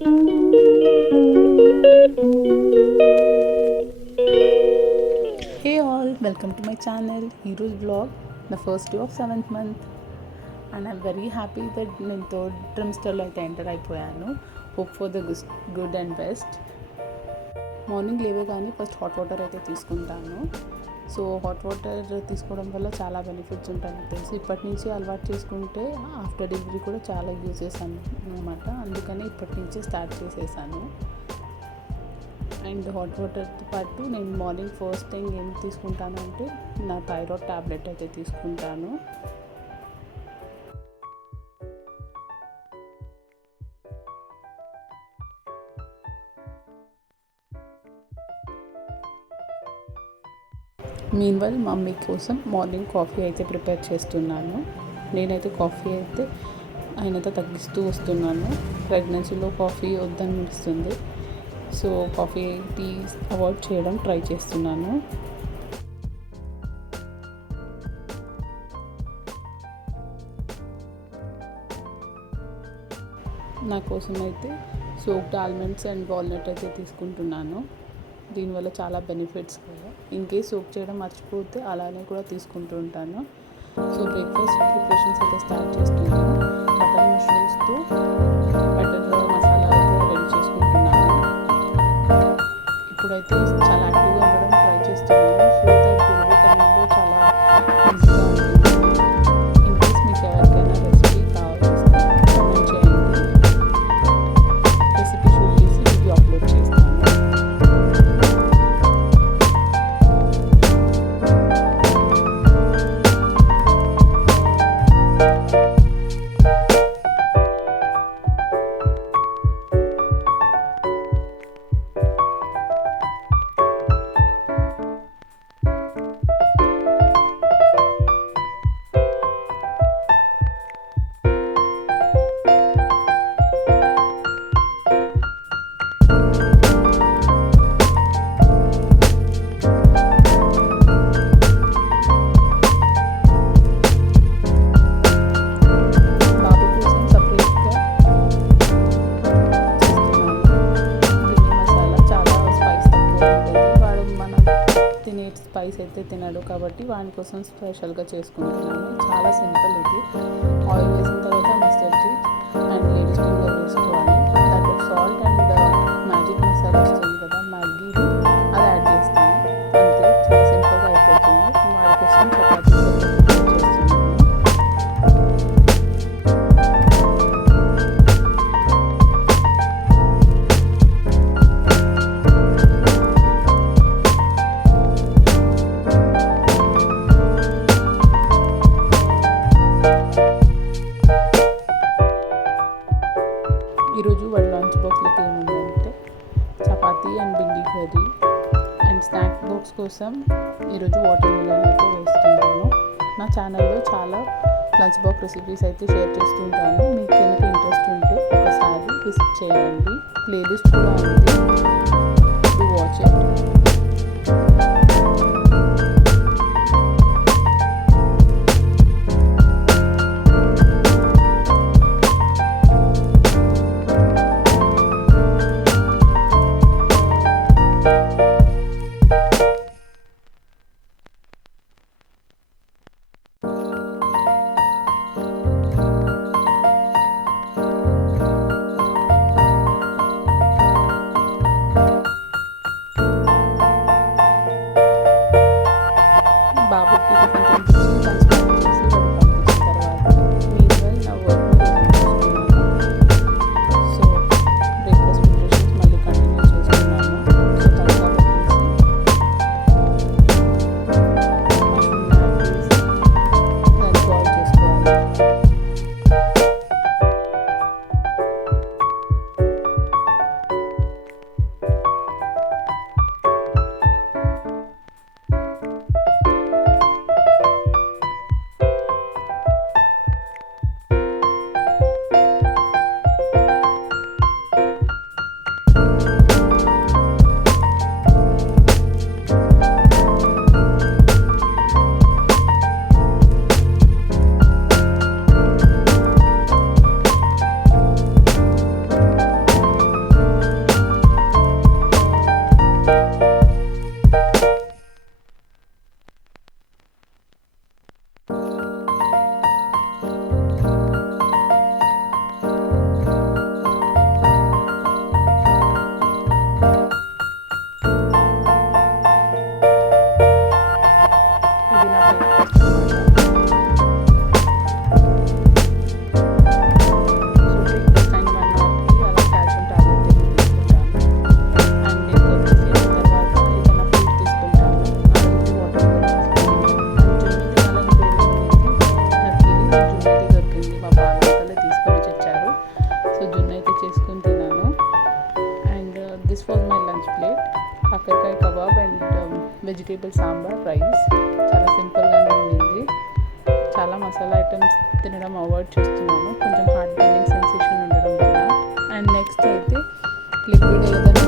Hey all, welcome to my channel Heroes Vlog, the first day of 7th month. And I'm very happy that నేను థర్డ్ ట్రిమ్స్టర్లో అయితే ఎంటర్ అయిపోయాను. Hope for the good and best. Morning లేవగానే first hot water అయితే తీసుకుంటాను. So hot water తీసుకోవడం వల్ల చాలా బెనిఫిట్స్ ఉంటాయని తెలిసి ఇప్పటి నుంచి అలవాటు చేసుకుంటే ఆఫ్టర్ డెలివరీ కూడా చాలా యూజ్ చేశాను అనమాట. అందుకని ఇప్పటి నుంచే స్టార్ట్ చేసేసాను. అండ్ హాట్ వాటర్తో పాటు నేను మార్నింగ్ ఫస్ట్ థింగ్ ఏం తీసుకుంటాను అంటే నా థైరాయిడ్ ట్యాబ్లెట్ అయితే తీసుకుంటాను. మీన్వైల్ మమ్మీ కోసం మార్నింగ్ కాఫీ అయితే ప్రిపేర్ చేస్తున్నాను. నేనైతే కాఫీ అయితే ఆయనతో తగ్గిస్తూ వస్తున్నాను. ప్రెగ్నెన్సీలో కాఫీ వద్దనిపిస్తుంది. సో కాఫీ టీ అవాయిడ్ చేయడం ట్రై చేస్తున్నాను. నా కోసం అయితే సోక్డ్ ఆల్మండ్స్ అండ్ వాల్నట్ అయితే తీసుకుంటున్నాను. దీనివల్ల చాలా బెనిఫిట్స్ కూడా. ఇన్కేస్ సోక్ చేయడం మర్చిపోతే అలానే కూడా తీసుకుంటూ ఉంటాను. సో బ్రేక్ఫాస్ట్ ప్రిపరేషన్స్ అయితే స్టార్ట్ చేస్తున్నాను. బటర్ మష్రూమ్స్తో బటర్ మసాలా అయితే రెడీ చేసుకుంటున్నాను. ఇప్పుడైతే చాలా యాక్టివ్గా ఉండడం ట్రై చేస్తున్నాను. సో దట్ డెలివరీ టైంలో చాలా ఈజీగా ఉంటుంది. ఇన్కేస్ మీకు ఎవరికైనా రెసిపీ కావాల్సి కామెంట్ చేయండి. రెసిపీ షూట్ చేసి వీడియో అప్లోడ్ చేస్తాను. స్పైస్ అయితే తినడు కాబట్టి వాని కోసం స్పెషల్గా చేసుకుంటున్నాను. చాలా సింపుల్ ఇది. ఆయిల్ వేసిన తర్వాత mustard seeds and ladies finger వేసుకోవాలి. దాంట్లో సాల్ట్ అండ్ మ్యాజిక్ మసాలా వస్తుంది కదా, మ్యాగీ, అది యాడ్ చేస్తాను. అంతే, చాలా సింపుల్గా అయిపోతుంది. వాడి కోసం చపాతీ చేస్తున్నాను. ఈరోజు వాడి లంచ్ బాక్స్లోకి ఏముందంటే చపాతీ అండ్ Bhindi curry. And snack box కోసం ఈరోజు వాటర్ మిలన్ అయితే వేస్తున్నాను. నా ఛానల్లో చాలా లంచ్ బాక్స్ రెసిపీస్ అయితే షేర్ చేస్తూ ఉంటాను. మీకు కనుక ఇంట్రెస్ట్ ఉంటే ఒకసారి విజిట్ చేయండి. ప్లేలిస్ట్ కూడా ఉంది, to watch it. Vegetable sambar, రైస్. చాలా సింపుల్గానే ఉండింది. చాలా మసాలా ఐటమ్స్ తినడం అవాయిడ్ చేస్తున్నాను, కొంచెం హార్ట్ బర్నింగ్ సెన్సేషన్ ఉండడం వల్ల. అండ్ నెక్స్ట్ అయితే లిక్విడ్ ఏదైనా